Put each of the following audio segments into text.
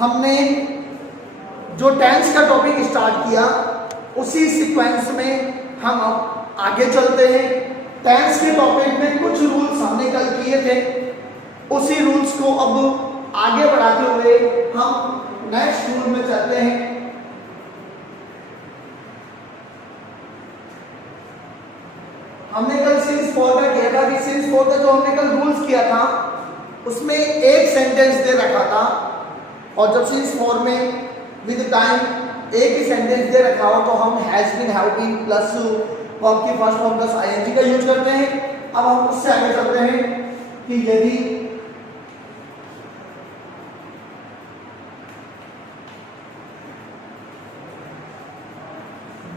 हमने जो टेंस का टॉपिक स्टार्ट किया उसी सीक्वेंस में हम अब आगे चलते हैं। टेंस के टॉपिक में कुछ रूल्स हमने कल किए थे, उसी रूल्स को अब आगे बढ़ाते हुए हम नेक्स्ट रूल में चलते हैं। हमने कल सिंस फॉर का किया था कि सिंस फॉर का जो हमने कल रूल्स किया था उसमें एक सेंटेंस दे रखा था, और जब सिंस फॉर में विद टाइम एक ही सेंटेंस दे रखा हो तो हम has been, have been plus verb की फर्स्ट फॉर्म प्लस आईएनजी का यूज करते हैं। अब हम उससे आगे चलते हैं कि यदि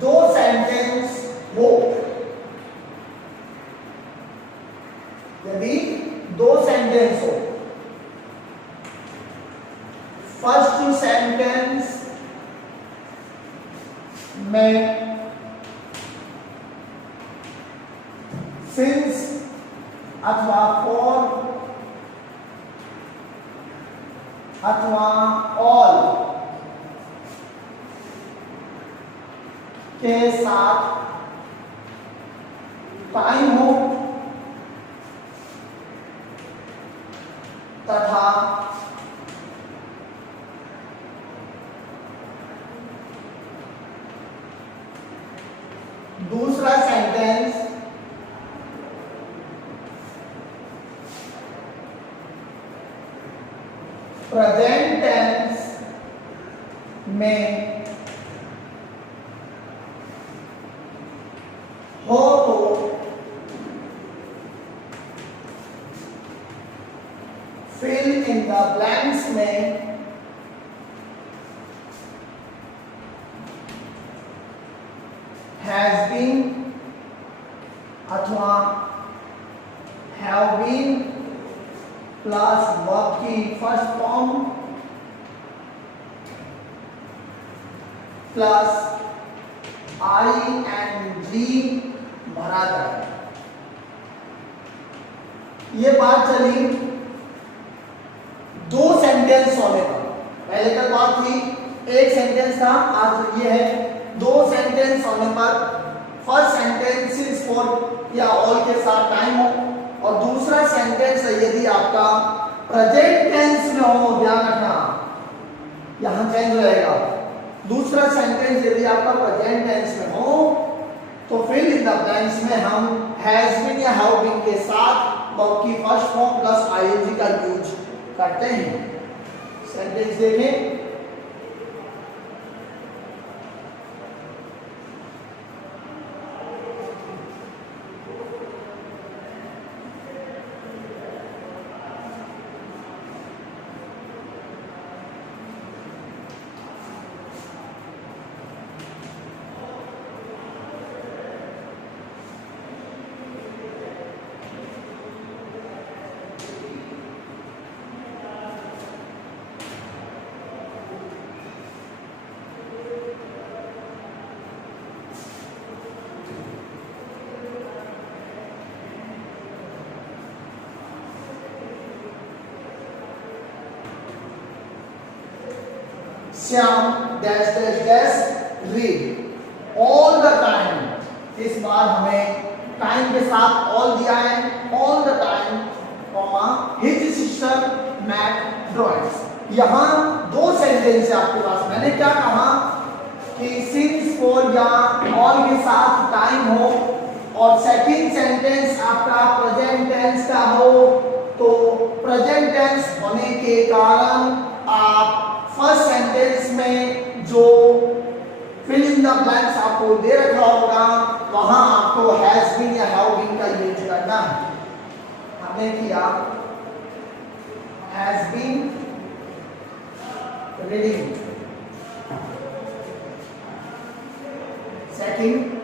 दो सेंटेंस हो, यदि दो सेंटेंस हो, फर्स्ट सेंटेंस में सिंस अथवा फॉर अथवा ऑल के साथ टाइम हो तथा दूसरा सेंटेंस प्रेजेंट टेंस में हो तो फिल इन द ब्लैंक्स में has been अथवा have been प्लस वर्ब की फर्स्ट फॉर्म प्लस ing भरा जाए। ये बात चली दो सेंटेंस होने पर। पहले तक बात थी एक सेंटेंस था, आज ये है दो सेंटेंस होने पर फर्स्ट सेंटेंस सिंस फॉर या ऑल के साथ टाइम हो, और दूसरा सेंटेंस यदि आपका प्रेजेंट टेंस में हो, ध्यान रखना यहां चेंज रहेगा। दूसरा सेंटेंस यदि आपका प्रेजेंट टेंस में हो तो फिर इन द ब्लैंक्स में हम हैज बीन या हैव बीन के साथ वर्ब की फर्स्ट फॉर्म प्लस आईएनजी का यूज करते हैं। सेंटेंस देखें, Shyam dash dash dash read all the time. इस बार हमें टाइम के साथ ऑल दिया है, all the time comma his sister mat drawings. यहाँ दो सेंटेंस है आपके पास। मैंने क्या कहा कि सिंस फॉर या ऑल के साथ टाइम हो और सेकंड सेंटेंस आपका प्रेजेंट टेंस का हो, तो प्रेजेंट टेंस होने के कारण आप फर्स्ट सेंटेंस में जो फिल इन द ब्लैंक्स आपको दे रखा होगा वहां आपको हैज बीन या हैव बीन का यूज करना है। हमने किया हैज बीन रीडिंग, सेकंड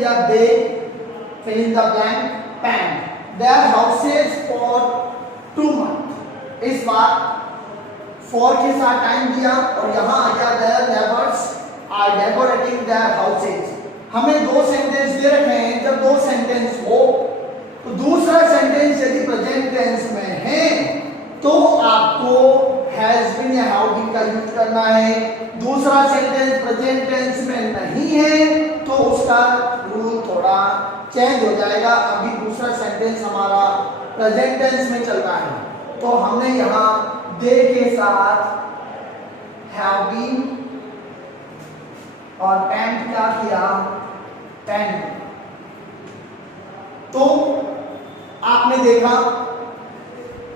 दिया दे, fill in the blank, paint their houses for 2 months। इस बार for के साथ टाइम दिया और यहाँ आ गया their neighbors are decorating their houses। हमें दो सेंटेंस दे रखे हैं, जब दो सेंटेंस हो तो दूसरा सेंटेंस यदि प्रेजेंट टेंस में है तो आपको हैज बीन या हैव बीन का यूज करना है। दूसरा सेंटेंस प्रेजेंट टेंस में नहीं है तो उसका रूल थोड़ा चेंज हो जाएगा। अभी दूसरा सेंटेंस हमारा प्रेजेंट टेंस में चल रहा है तो हमने यहाँ दे के साथ हैव बीन और पेंट क्या किया, पेंट। तो आपने देखा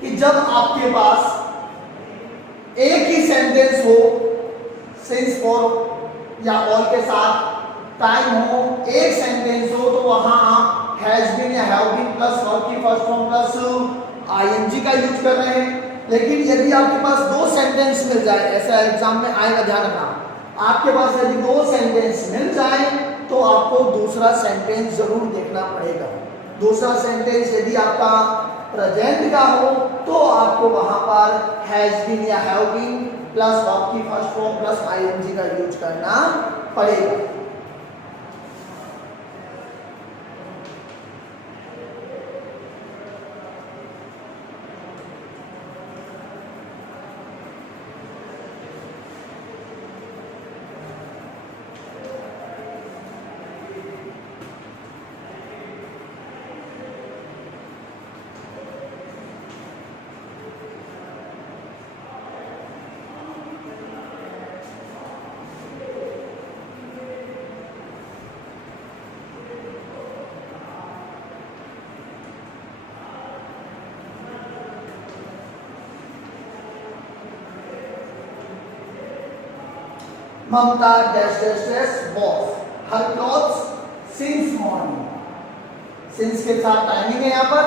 कि जब आपके पास एक ही सेंटेंस हो, सिंस फॉर या ऑल के साथ टाइम हो, एक सेंटेंस हो तो वहां आप हैज बीन या हैव बीन प्लस वर्ब की फर्स्ट फॉर्म प्लस आईएनजी का यूज कर रहे हैं। लेकिन यदि आपके पास दो सेंटेंस मिल जाए, ऐसा एग्जाम में आएगा, ध्यान रखना, आपके पास यदि दो सेंटेंस मिल जाए तो आपको दूसरा सेंटेंस जरूर देखना पड़ेगा। दूसरा सेंटेंस यदि आपका प्रेजेंट का हो तो आपको वहां पर हैज बीन या हैव बीन प्लस वर्ब की फर्स्ट फॉर्म प्लस आईएनजी का यूज करना पड़ेगा। Mamta dash dash dash was her clothes since morning। since के साथ टाइमिंग है यहाँ पर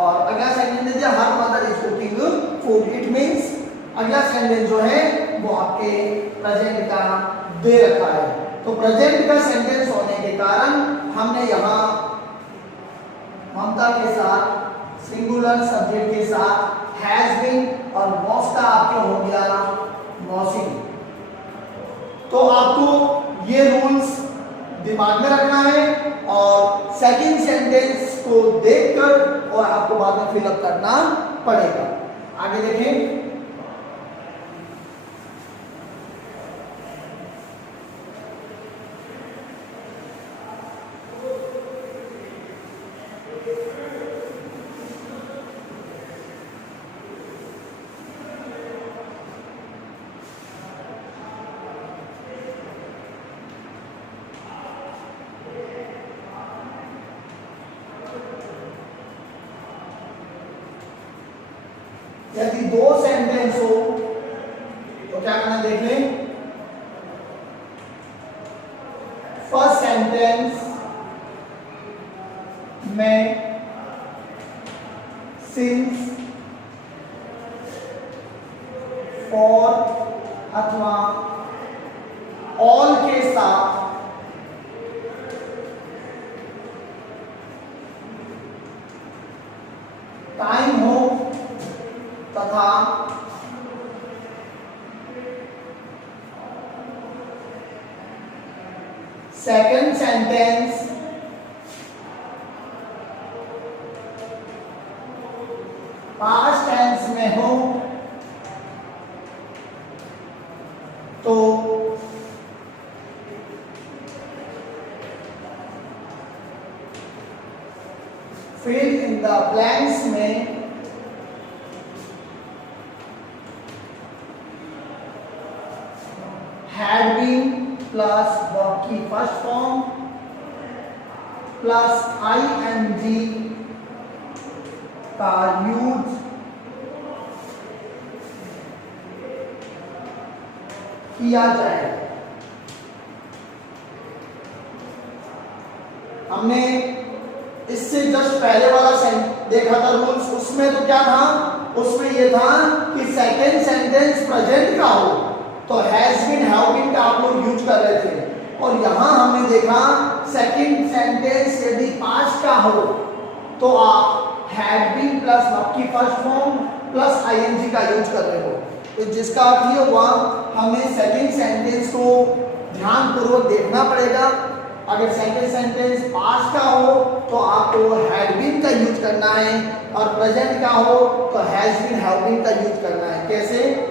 और अगला सेंटेंस दे दिया her mother is cooking food. It means अगला सेंटेंस जो है वो आपके प्रेजेंट का दे रखा है। तो प्रेजेंट का सेंटेंस होने के कारण हमने यहाँ ममता के साथ सिंगुलर सब्जेक्ट के साथ हैज बीन और वॉज का आपके हो गया वॉशिंग। तो आपको ये रूल्स दिमाग में रखना है और सेकंड सेंटेंस को देखकर और आपको बाद में फिलअप करना पड़ेगा। आगे देखें, यदि दो सेंटेंस हो तो क्या करना देख लें। फर्स्ट सेंटेंस में सिंस फॉर अथवा ऑल के साथ टाइम हो तथा सेकंड सेंटेंस पास्ट टेंस में हो तो फिल इन द ब्लैंक्स में had been plus verb की फर्स्ट फॉर्म प्लस ing का यूज किया जाए। हमने इससे जस्ट पहले वाला देखा था रूल्स, उसमें तो क्या था, उसमें ये था कि सेकेंड सेंटेंस प्रेजेंट का हो तो हैज बीन हैव बीन का आप लोग यूज कर रहे थे और यहां हमने देखा सेकंड सेंटेंस यदि पास्ट का हो तो आप हैड बीन प्लस वर्ब की फर्स्ट फॉर्म प्लस आईएनजी का यूज कर रहे हो। तो जिसका अर्थ ये हुआ हमें सेकंड सेंटेंस को ध्यानपूर्वक देखना पड़ेगा। अगर सेकंड सेंटेंस पास्ट का हो तो आपको हैड बीन का यूज करना है और प्रेजेंट का हो तो हैज बीन हैव बीन का यूज करना है। कैसे?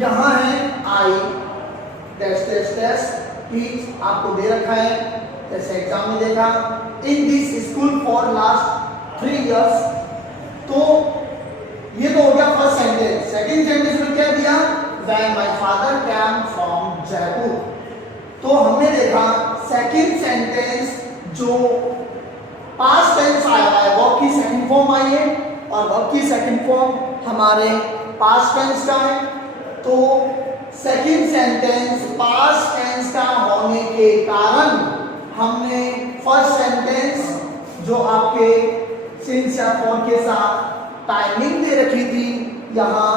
यहाँ है आई टेस्ट टेस्ट टेस्ट प्लीज आपको दे रखा है जैसे एग्जाम में देखा in this school for last 3 years. तो ये तो हो गया फर्स्ट सेंटेंस। सेकंड सेंटेंस में क्या दिया? When my father came from Jaipur. तो हमने देखा सेकंड सेंटेंस जो पास्ट टेंस आया है वर्ब की सेकंड फॉर्म आई है और वर्ब की सेकंड फॉर्म हमारे पास्ट टेंस का है। तो सेकंड सेंटेंस पास्ट टेंस का होने के कारण हमने फर्स्ट सेंटेंस जो आपके सिंस या फॉर के साथ टाइमिंग दे रखी थी यहाँ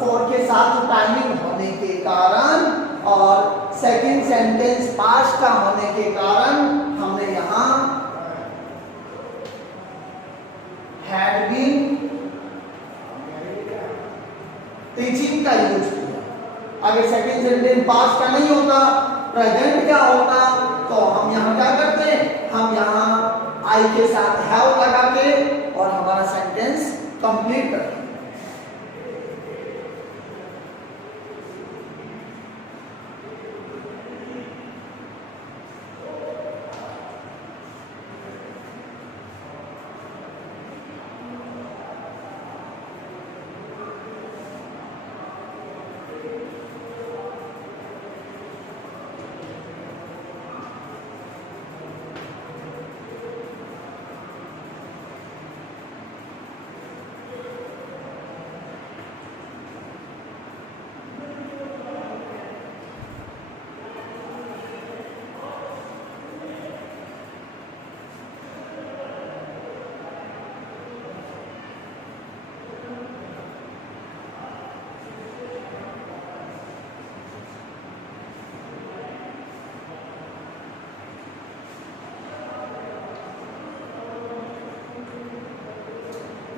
फॉर के साथ टाइमिंग होने के कारण और सेकंड सेंटेंस पास्ट का होने के कारण हमने यहाँ हैड बीन टीचिंग का यूज किया। अगर सेकंड सेंटेंस पास्ट का नहीं होता प्रेजेंट का होता तो हम यहाँ क्या करते? हम यहाँ आई के साथ हैव लगा के और हमारा सेंटेंस कंप्लीट करते।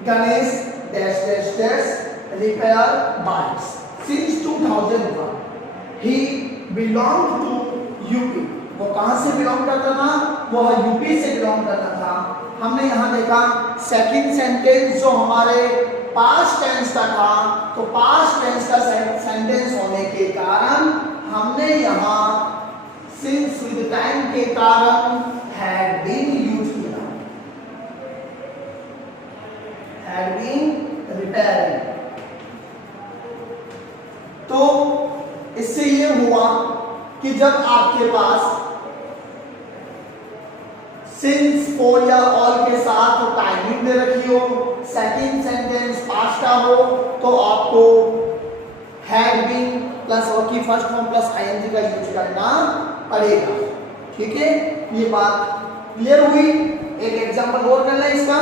Ganesh dash dash dash repair bikes since 2001. He belonged to UP. वो कहाँ से बिलोंग करता था? वो यूपी से बिलोंग करता था। हमने यहाँ देखा सेकंड सेंटेंस जो हमारे पास्ट टेंस का था तो पास्ट टेंस का सेंटेंस होने के कारण हमने यहाँ सिंस विद टाइम के कारण हैड बीन यूज किया। had been repairing। तो इससे ये हुआ कि जब आपके पास सिंस फॉर या ऑल के साथ टाइमिंग दे रखी हो सेकंड सेंटेंस पास्ट का हो तो आपको हैड बीन प्लस वर्ब की फर्स्ट फॉर्म प्लस आईएनजी का यूज करना पड़ेगा। ठीक है, ये बात क्लियर हुई। एक एग्जांपल और कर लें इसका।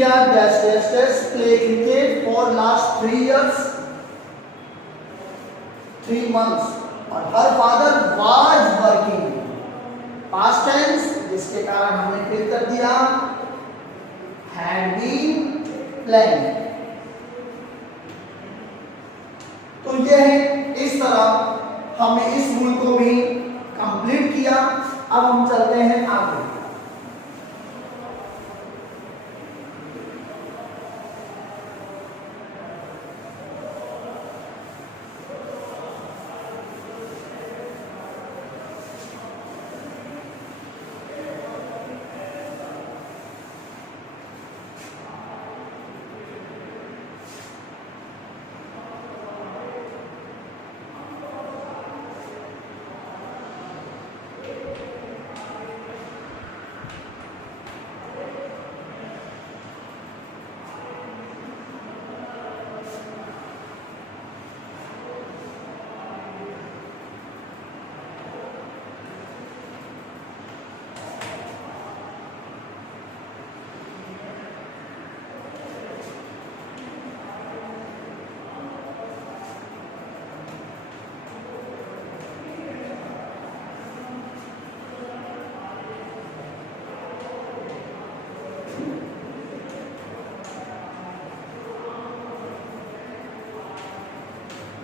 Sripriya dash dash dash play cricket for last 3 years 3 months और her father was working past tense जिसके कारण हमने फिर कर दिया had been playing। तो ये इस तरह हमने इस रूल को भी कंप्लीट किया। अब हम चलते हैं आगे।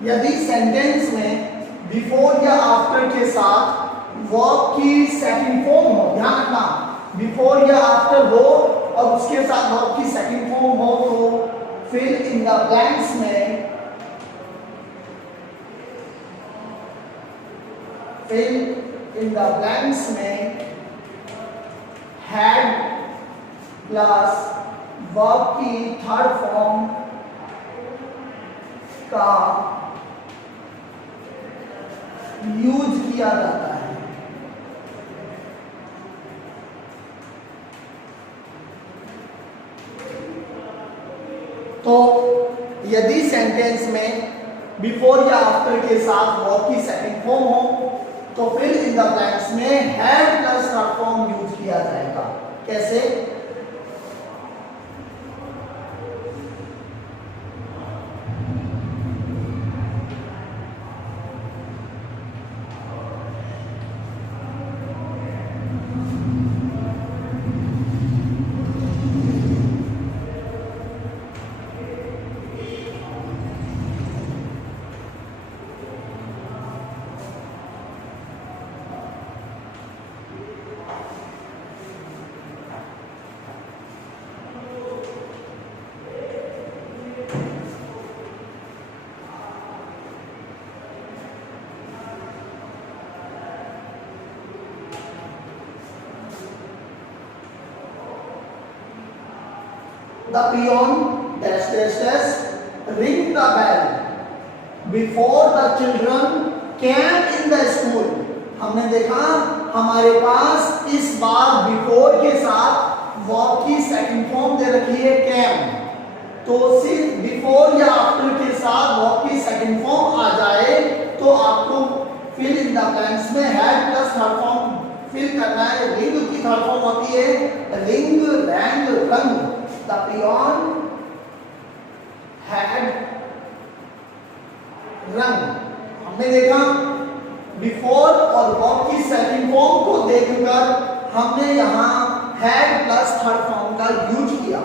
यदि सेंटेंस में बिफोर या आफ्टर के साथ वर्ब की सेकंड फॉर्म हो, ध्यान रखना, बिफोर या आफ्टर हो और उसके साथ वर्ब की सेकंड फॉर्म हो तो फिल इन द ब्लैंक्स में हैड प्लस वर्ब की थर्ड फॉर्म का यूज किया जाता है। तो यदि सेंटेंस में बिफोर या आफ्टर के साथ वर्ब की सेकंड फॉर्म हो तो फिर इन द ब्लैंक्स में had plus third form use किया जाएगा। कैसे? The peon dash dash dash ring the bell before the children came in the school। हमने देखा हमारे पास इस बार बिफोर के साथ वर्ब की सेकंड फॉर्म दे रखी है came, तो सिर्फ बिफोर या आफ्टर के साथ वर्ब की सेकंड फॉर्म आ जाए तो आपको फिल इन द ब्लैंक्स में had plus third form fill करना है। रिंग की थर्ड फॉर्म होती है ring, rang, rung. The peon had rung। हमने देखा बिफोर और वर्ब की सेकंड फॉर्म को देखकर हमने यहां had प्लस थर्ड फॉर्म का यूज किया।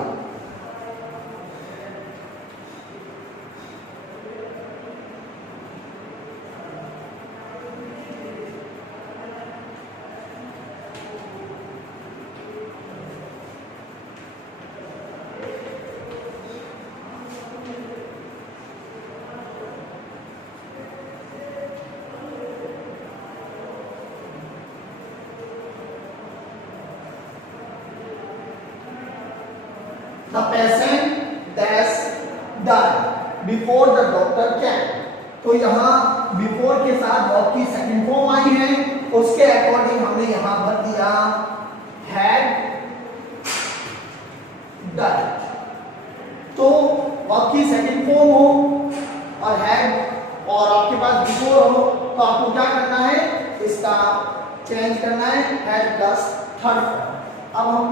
The patient dash died before the doctor came। तो यहाँ बिफोर के साथ वर्ब की सेकंड फॉर्म आई है, उसके अकॉर्डिंग हमने यहाँ भर दिया had died। तो वर्ब की सेकंड फॉर्म हो और had और आपके पास बिफोर हो तो आपको क्या करना है, इसका चेंज करना है had प्लस थर्ड फॉर्म। अब हम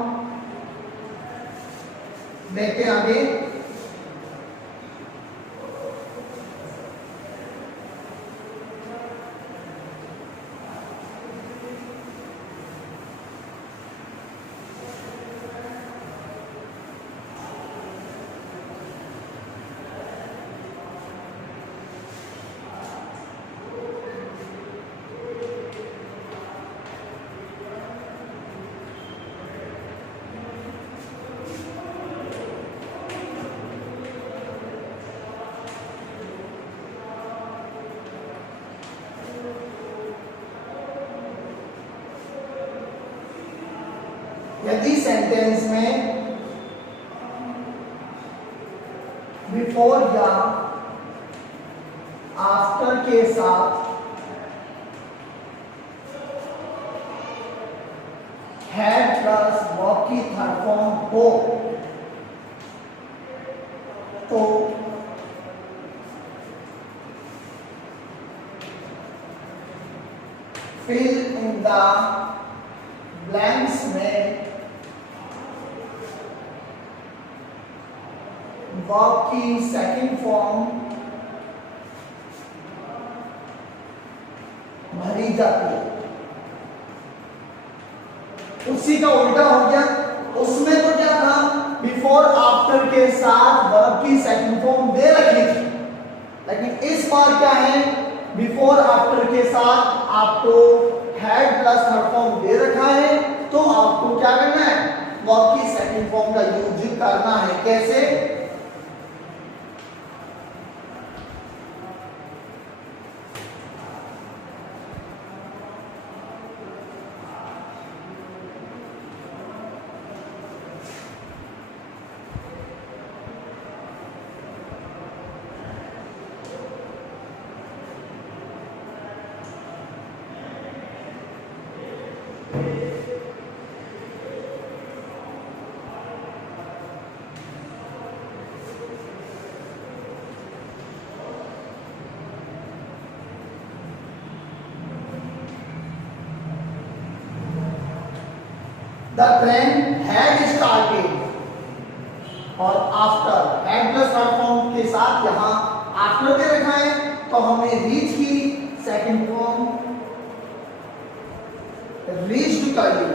देखते हैं आगे। यदि सेंटेंस में बिफोर या आफ्टर के साथ हैड प्लस वर्ब की थर्ड फॉर्म हो तो फिल इन द ब्लैंक्स में वर्ब की सेकंड फॉर्म भरी जाती है। उसी का उल्टा हो गया। उसमें तो क्या था, बिफोर आफ्टर के साथ वर्ब की सेकंड फॉर्म दे रखी थी, लेकिन इस बार क्या है, बिफोर आफ्टर के साथ आपको हैड प्लस थर्ड फॉर्म दे रखा है, तो आपको क्या करना है, वर्ब की सेकंड फॉर्म का यूज करना है। कैसे? The train had started और after had plus third form के साथ यहाँ आफ्टर दे रखा है, तो हमने रीच की सेकंड फॉर्म रीच्ड कर ली।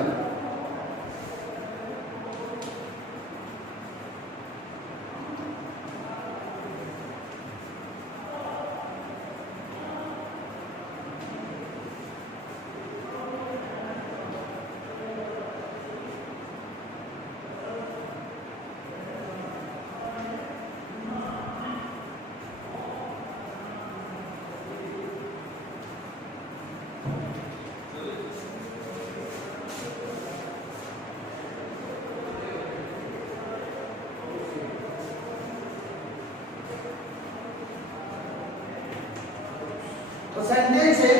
तो सेंटेंस है,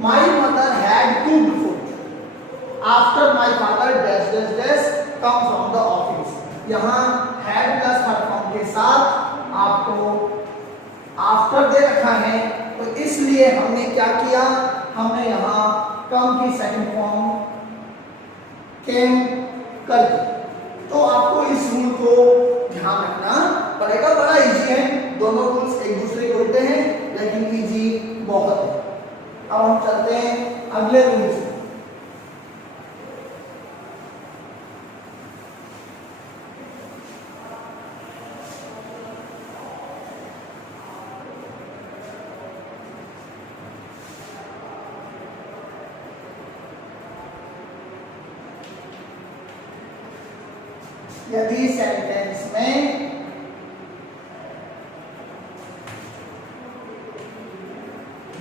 my mother had cooked food after my father dash dash dash come from the office. यहाँ हैड प्लस थर्ड फॉर्म के साथ आपको आफ्टर दे रखा है, तो इसलिए हमने क्या किया, हमने यहाँ कम की सेकंड फॉर्म केम कर दी। तो आपको इस रूल को ध्यान रखना पड़ेगा। बड़ा इजी है, दोनों रूल्स एक दूसरे के उल्टे हैं, लेकिन इजी बहुत है। अब हम चलते हैं अगले रूल से। यदि सेंटेंस में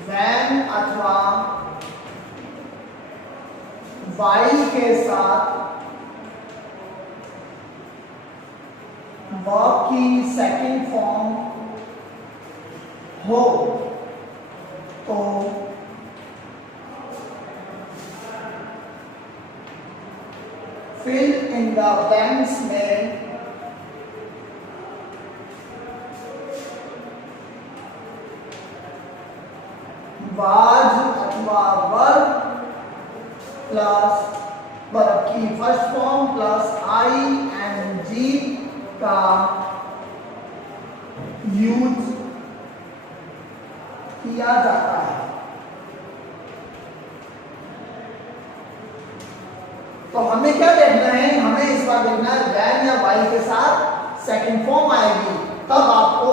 when अथवा while के साथ वर्ब की सेकंड फॉर्म हो तो fill in the blanks में वाज अथवा वर्ब प्लस वर्ब की first form plus I N G का यूज किया जाता है। तो हमें क्या देखना है, हमें इस बार देखना है वैन या वाइल के साथ सेकंड फॉर्म आएगी, तब आपको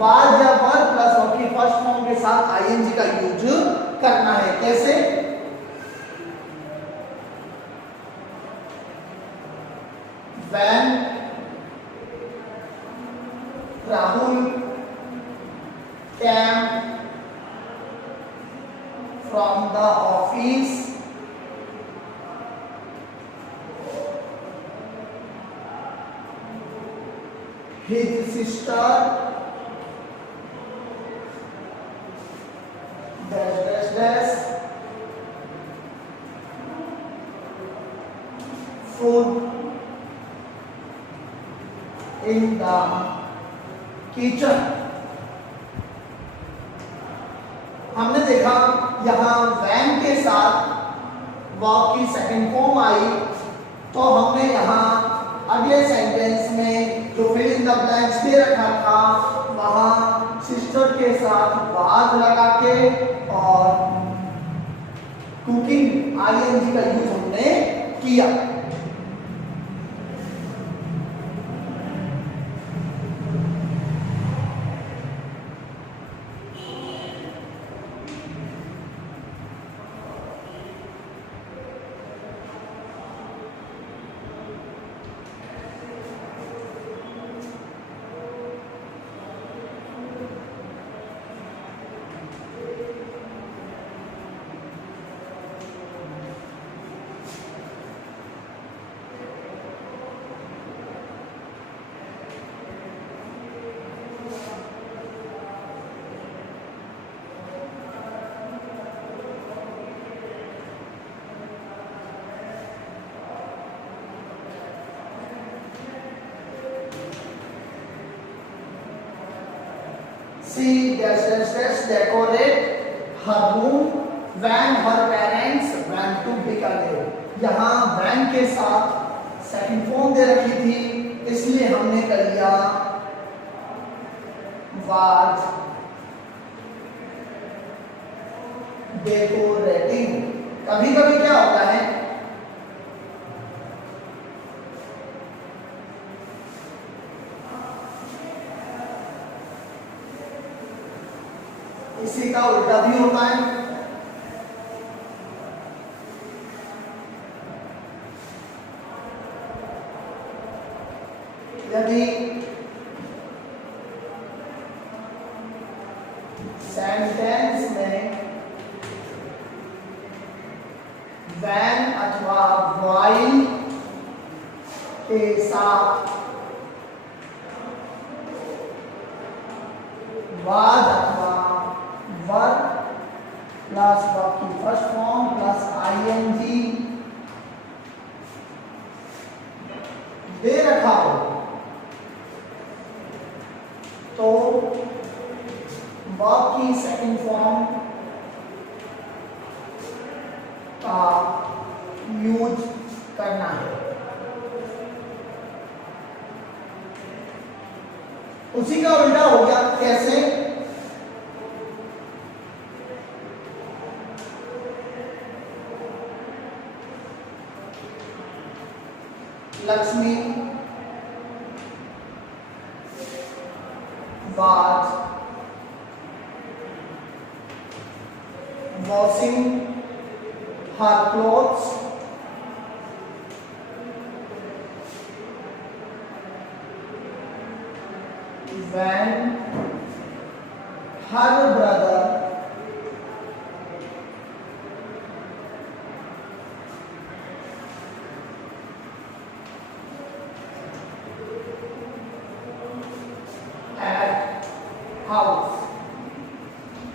वाज या वर प्लस वर्ब की फर्स्ट फॉर्म के साथ आईएनजी का यूज करना है। कैसे? When Rahul came from the office, his sister dash dash dash food in the kitchen। हमने देखा यहाँ वैन के साथ वर्ब की सेकंड फॉर्म आई, तो हमने यहाँ अगले सेंटेंस में जो फिल इन द ब्लैंक्स दे रखा था वहाँ सिस्टर के साथ वाज लगा के और कुकिंग आईएनजी का यूज हमने किया। She dash dash dash decorate her room when her parents went to Bikaner। यहाँ when के साथ सेकंड फॉर्म दे रखी थी, इसलिए हमने कर लिया was decorating। कभी कभी क्या होता है, इसी का उल्टा भी होता है। यदि सेंटेंस में वैन अथवा वाइल के साथ वाज अथवा वर्ब प्लस वर्ब की फर्स्ट फॉर्म प्लस आईएनजी दे रखा हो तो वर्ब की सेकंड फॉर्म का यूज करना है। उसी का उल्टा हो गया। कैसे? Lakshmi was washing her clothes when her brother at house।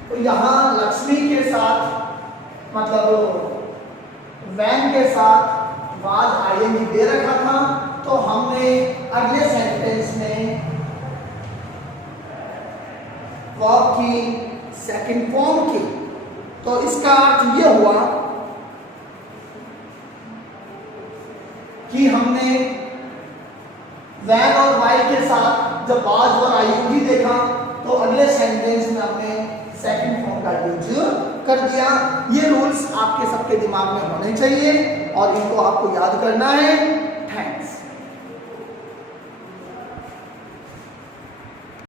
तो यहाँ लक्ष्मी के साथ मतलब वैन के साथ वाज आईएनजी दे रखा था, तो हमने अगले सेंटेंस में वर्ब की सेकंड फॉर्म की। तो इसका अर्थ ये हुआ कि हमने वैन और वाइल के साथ जब वाज और आईएनजी देखा तो अगले सेंटेंस में हमने सेकंड फॉर्म का यूज कर दिया। ये रूल्स आपके सबके दिमाग में होने चाहिए और इनको आपको याद करना है। थैंक्स।